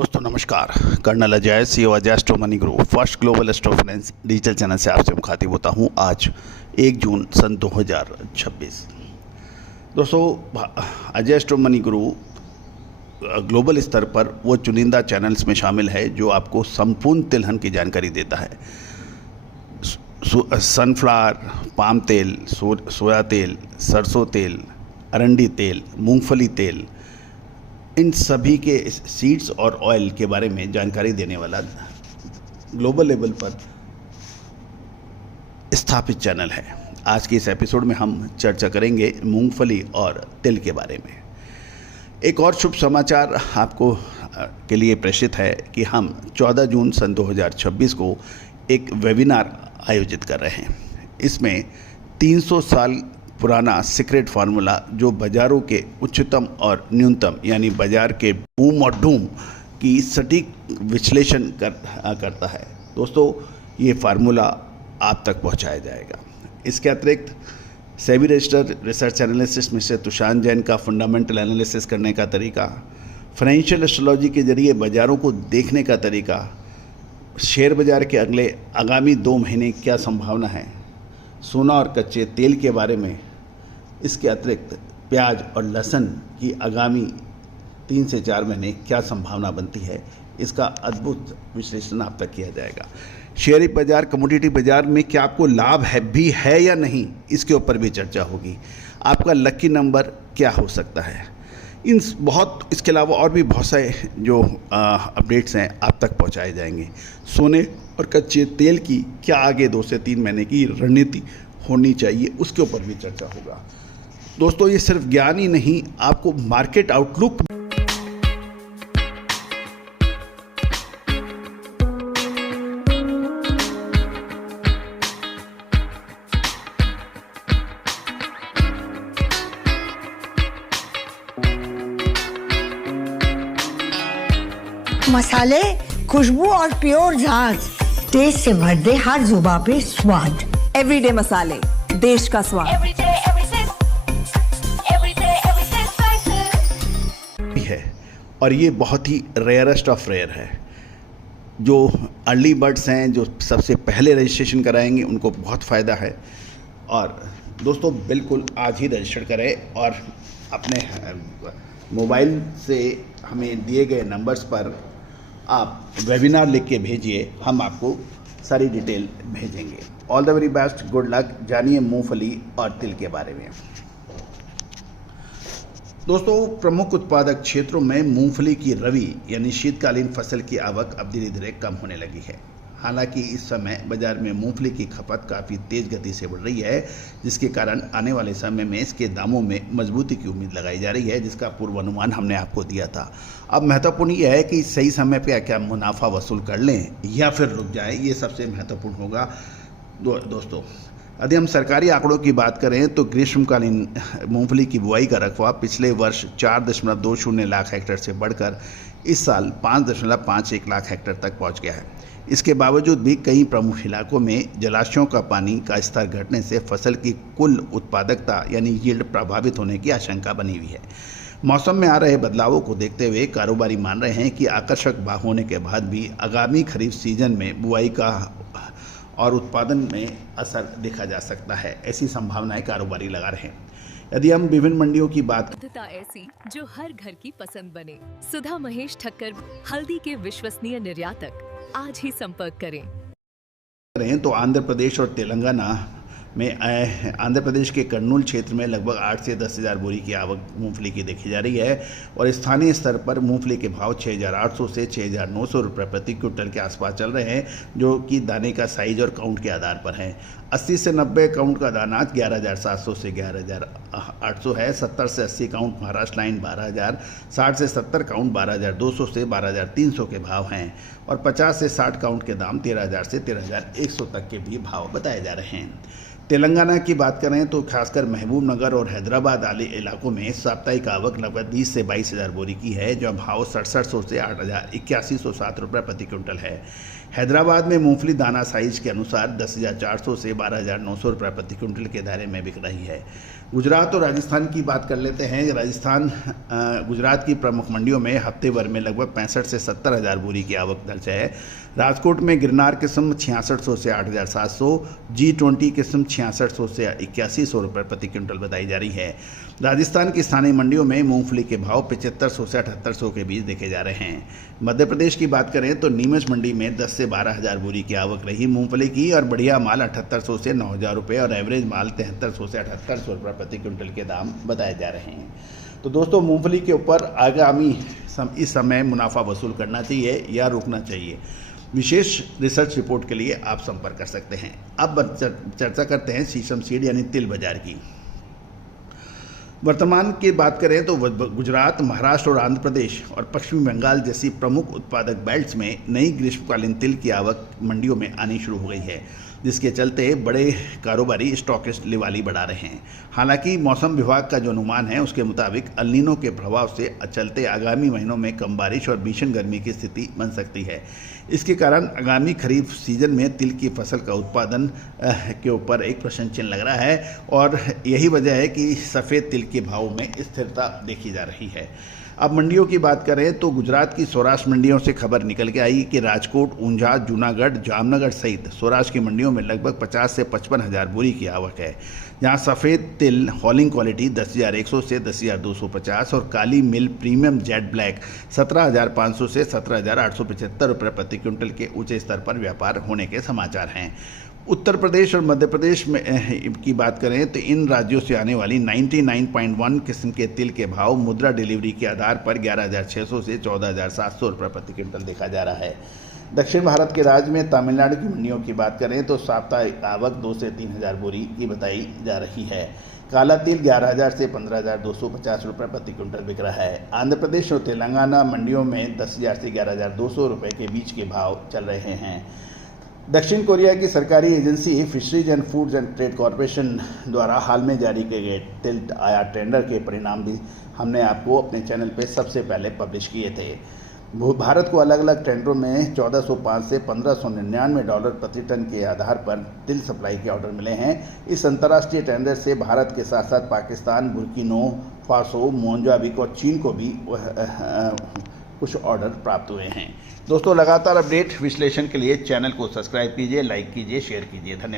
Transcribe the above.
दोस्तों नमस्कार। Colonel Ajay CEO Ajay astro money group first global astro finance digital channel से आपसे मुखातिब होता हूं। आज 1 जून सन 2026। दोस्तों Ajay astro money group global स्तर पर वो चुनिंदा चैनल्स में शामिल है जो आपको संपूर्ण तिलहन की जानकारी देता है। सनफ्लावर, पाम तेल, सोया तेल, सरसों तेल, अरंडी तेल, मूंगफली तेल, इन सभी के सीड्स और ऑयल के बारे में जानकारी देने वाला ग्लोबल लेवल पर स्थापित चैनल है। आज के इस एपिसोड में हम चर्चा करेंगे मूंगफली और तिल के बारे में। एक और शुभ समाचार आपको के लिए प्रेषित है कि हम 14 जून सन 2026 को एक वेबिनार आयोजित कर रहे हैं। इसमें 300 साल पुराना सीक्रेट फार्मूला जो बाज़ारों के उच्चतम और न्यूनतम यानी बाज़ार के बूम और डूम की सटीक विश्लेषण करता है। दोस्तों ये फार्मूला आप तक पहुंचाया जाएगा। इसके अतिरिक्त SEBI registered research analyst mister Tushar Jain का फंडामेंटल एनालिसिस करने का तरीका, फाइनेंशियल एस्ट्रोलॉजी के जरिए बाज़ारों को देखने का तरीका, शेयर बाज़ार के आगामी 2 महीने क्या संभावना है, सोना और कच्चे तेल के बारे में, इसके अतिरिक्त प्याज और लहसुन की आगामी 3 से 4 महीने क्या संभावना बनती है, इसका अद्भुत विश्लेषण आप तक किया जाएगा। शेयर बाज़ार, कमोडिटी बाज़ार में क्या आपको लाभ भी है या नहीं, इसके ऊपर भी चर्चा होगी। आपका लकी नंबर क्या हो सकता है, इसके अलावा और भी बहुत सारे जो अपडेट्स हैं आप तक पहुंचाए जाएंगे। सोने और कच्चे तेल की क्या आगे 2 से 3 महीने की रणनीति होनी चाहिए, उसके ऊपर भी चर्चा होगा। दोस्तों ये सिर्फ ज्ञान ही नहीं, आपको मार्केट आउटलुक मसाले, खुशबू और प्योर झाग, टेस्ट से भर दे हर जुबा पे स्वाद। एवरीडे मसाले, देश का स्वाद है और ये बहुत ही रेयरेस्ट ऑफ रेयर है। जो अर्ली बर्ड्स हैं, जो सबसे पहले रजिस्ट्रेशन कराएंगे, उनको बहुत फ़ायदा है। और दोस्तों बिल्कुल आज ही रजिस्टर करें और अपने मोबाइल से हमें दिए गए नंबर्स पर आप वेबिनार लिख के भेजिए, हम आपको सारी डिटेल भेजेंगे। All the very best, good luck. जानिए मूंगफली और तिल के बारे में। दोस्तों प्रमुख उत्पादक क्षेत्रों में मूंगफली की रबी यानी शीतकालीन फसल की आवक अब धीरे धीरे कम होने लगी है। हालांकि इस समय बाजार में मूंगफली की खपत काफ़ी तेज़ गति से बढ़ रही है, जिसके कारण आने वाले समय में इसके दामों में मजबूती की उम्मीद लगाई जा रही है, जिसका पूर्वानुमान हमने आपको दिया था। अब महत्वपूर्ण यह है कि सही समय पर क्या मुनाफा वसूल कर लें या फिर रुक जाएं, ये सबसे महत्वपूर्ण होगा। दोस्तों यदि हम सरकारी आंकड़ों की बात करें तो ग्रीष्मकालीन मूंगफली की बुआई का रकबा पिछले वर्ष 4.20 लाख हेक्टेयर से बढ़कर इस साल 5.51 लाख हेक्टेयर तक पहुंच गया है। इसके बावजूद भी कई प्रमुख इलाकों में जलाशयों का पानी का स्तर घटने से फसल की कुल उत्पादकता यानी यील्ड प्रभावित होने की आशंका बनी हुई है। मौसम में आ रहे बदलावों को देखते हुए कारोबारी मान रहे हैं कि आकर्षक भाव होने के बाद भी आगामी खरीफ सीजन में बुआई का और उत्पादन में असर देखा जा सकता है। ऐसी संभावनाएं कारोबारी लगा रहे हैं। यदि हम विभिन्न मंडियों की बात ऐसी जो हर घर की पसंद बने। सुधा महेश ठक्कर, हल्दी के विश्वसनीय निर्यातक। आज ही संपर्क करें। तो आंध्र प्रदेश और तेलंगाना में आंध्र प्रदेश के कर्नूल क्षेत्र में लगभग 8 से 10 हज़ार बोरी की आवक मूंगफली की देखी जा रही है और स्थानीय स्तर पर मूंगफली के भाव 6,800 से 6,900 रुपये प्रति क्विंटल के आसपास चल रहे हैं, जो कि दाने का साइज और काउंट के आधार पर हैं। 80 से 90 काउंट का दाना 11,700 से 11,800 है। 70 से 80 काउंट महाराष्ट्र लाइन 12,000, 60 से 70 काउंट 12,200 से 12,300 के भाव हैं और 50 से 60 काउंट के दाम 13,000 से 13,100 तक के भी भाव बताए जा रहे हैं। तेलंगाना की बात करें तो खासकर महबूबनगर और हैदराबाद आदि इलाकों में साप्ताहिक आवक लगभग 20 से 22 हज़ार बोरी की है, जो भाव 6700 से 8107 रुपये प्रति क्विंटल है। हैदराबाद में मूंगफली दाना साइज के अनुसार 10,400 से 12,900 रुपये प्रति क्विंटल के दायरे में बिक रही है। गुजरात और राजस्थान की बात कर लेते हैं। गुजरात की प्रमुख मंडियों में हफ्ते भर में लगभग 65 से 70 हज़ार बोरी की आवक दर्ज है। राजकोट में गिरनार किस्म 6600 से 8,700, G20 किस्म 6600 से 8100 रुपये प्रति क्विंटल बताई जा रही है। राजस्थान की स्थानीय मंडियों में मूंगफली के भाव 7500 से 7800 के बीच देखे जा रहे हैं। मध्य प्रदेश की बात करें तो नीमच मंडी में 10 से 12 हज़ार बोरी की आवक रही मूंगफली की, और बढ़िया माल 7800 से 9,000 रुपये और एवरेज माल 7300 से 7800 रुपये प्रति क्विंटल के दाम बताए जा रहे हैं। तो दोस्तों, मूंगफली के ऊपर आगामी इस समय मुनाफा वसूल करना चाहिए या रोकना चाहिए, विशेष रिसर्च रिपोर्ट के लिए आप संपर्क कर सकते हैं। अब चर्चा करते हैं शीशम सीड यानी तिल बाजार की। वर्तमान की बात करें तो गुजरात, महाराष्ट्र और आंध्र प्रदेश और पश्चिमी बंगाल जैसी प्रमुख उत्पादक बेल्ट्स में नई ग्रीष्मकालीन तिल की आवक मंडियों में आनी शुरू हो गई है, जिसके चलते बड़े कारोबारी स्टॉकिस्ट लिवाली बढ़ा रहे हैं। हालांकि मौसम विभाग का जो अनुमान है उसके मुताबिक अल नीनो के प्रभाव से चलते आगामी महीनों में कम बारिश और भीषण गर्मी की स्थिति बन सकती है। इसके कारण आगामी खरीफ सीजन में तिल की फसल का उत्पादन के ऊपर एक प्रश्न चिन्ह लग रहा है, और यही वजह है कि सफ़ेद तिल के भाव में स्थिरता देखी जा रही है। अब मंडियों की बात करें तो गुजरात की सौराष्ट्र मंडियों से खबर निकल के आई कि राजकोट, ऊंझा, जूनागढ़, जामनगर सहित सौराष्ट्र की मंडियों में लगभग 50 से 55 हज़ार बोरी की आवक है, जहां सफ़ेद तिल हॉलिंग क्वालिटी 10,100 से 10,250 और काली मिल प्रीमियम जेट ब्लैक 17,500 से 17,875 रुपये प्रति क्विंटल के ऊंचे स्तर पर व्यापार होने के समाचार हैं। उत्तर प्रदेश और मध्य प्रदेश में की बात करें तो इन राज्यों से आने वाली 99.1 किस्म के तिल के भाव मुद्रा डिलीवरी के आधार पर 11,600 से 14,700 रुपये प्रति क्विंटल देखा जा रहा है। दक्षिण भारत के राज्य में तमिलनाडु की मंडियों की बात करें तो साप्ताहिक आवक 2 से 3 हज़ार बोरी की बताई जा रही है। काला तिल 11,000 से 15,250 रुपये प्रति क्विंटल बिक रहा है। आंध्र प्रदेश और तेलंगाना मंडियों में 10,000 से 11,200 रुपये के बीच के भाव चल रहे हैं। दक्षिण कोरिया की सरकारी agency fisheries and foods and trade corporation द्वारा हाल में जारी किए गए तिल आयात टेंडर के परिणाम भी हमने आपको अपने चैनल पर सबसे पहले पब्लिश किए थे। भारत को अलग अलग टेंडरों में 1405 से 1599 डॉलर प्रति टन के आधार पर तिल सप्लाई के ऑर्डर मिले हैं। इस अंतर्राष्ट्रीय टेंडर से भारत के साथ साथ पाकिस्तान, बुर्किनो फासो, मोजाम्बिक और चीन को भी कुछ ऑर्डर प्राप्त हुए हैं। दोस्तों, लगातार अपडेट विश्लेषण के लिए चैनल को सब्सक्राइब कीजिए, लाइक कीजिए, शेयर कीजिए। धन्यवाद।